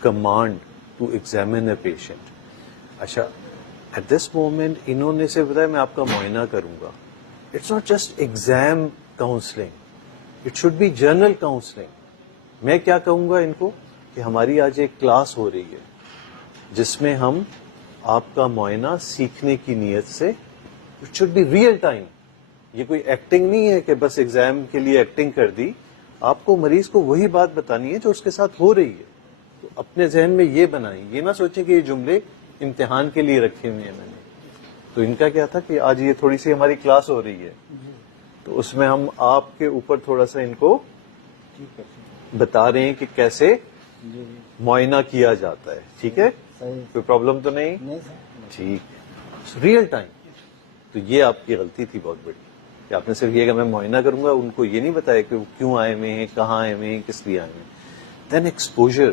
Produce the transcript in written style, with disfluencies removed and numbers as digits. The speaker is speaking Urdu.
command to examine a patient. اچھا at this moment انہوں نے سے بتایا میں آپ کا معائنہ کروں گا. It's not just exam counseling, it should be general counseling. میں کیا کہوں گا ان کو کہ ہماری آج ایک کلاس ہو رہی ہے جس میں ہم آپ کا معائنہ سیکھنے کی نیت سے, it should be real time. یہ کوئی ایکٹنگ نہیں ہے کہ بس ایگزام کے لیے ایکٹنگ کر دی. آپ کو مریض کو وہی بات بتانی ہے جو اس کے ساتھ ہو رہی ہے. تو اپنے ذہن میں یہ بنائیں, یہ نہ سوچیں کہ یہ جملے امتحان کے لیے رکھے ہوئے ہیں میں نے. تو ان کا کیا تھا کہ آج یہ تھوڑی سی ہماری کلاس ہو رہی ہے تو اس میں ہم آپ کے اوپر تھوڑا سا ان کو بتا رہے ہیں کہ کیسے معائنہ کیا جاتا ہے. ٹھیک ہے, کوئی پرابلم تو نہیں؟ ٹھیک, ریئل ٹائم. تو یہ آپ کی غلطی تھی بہت بڑی کہ آپ نے صرف یہ کہ میں معائنہ کروں گا, ان کو یہ نہیں بتایا کہ وہ کیوں آئے ہوئے ہیں, کہاں آئے ہوئے ہیں, کس لیے آئے ہوئے ہیں. دین ایکسپوجر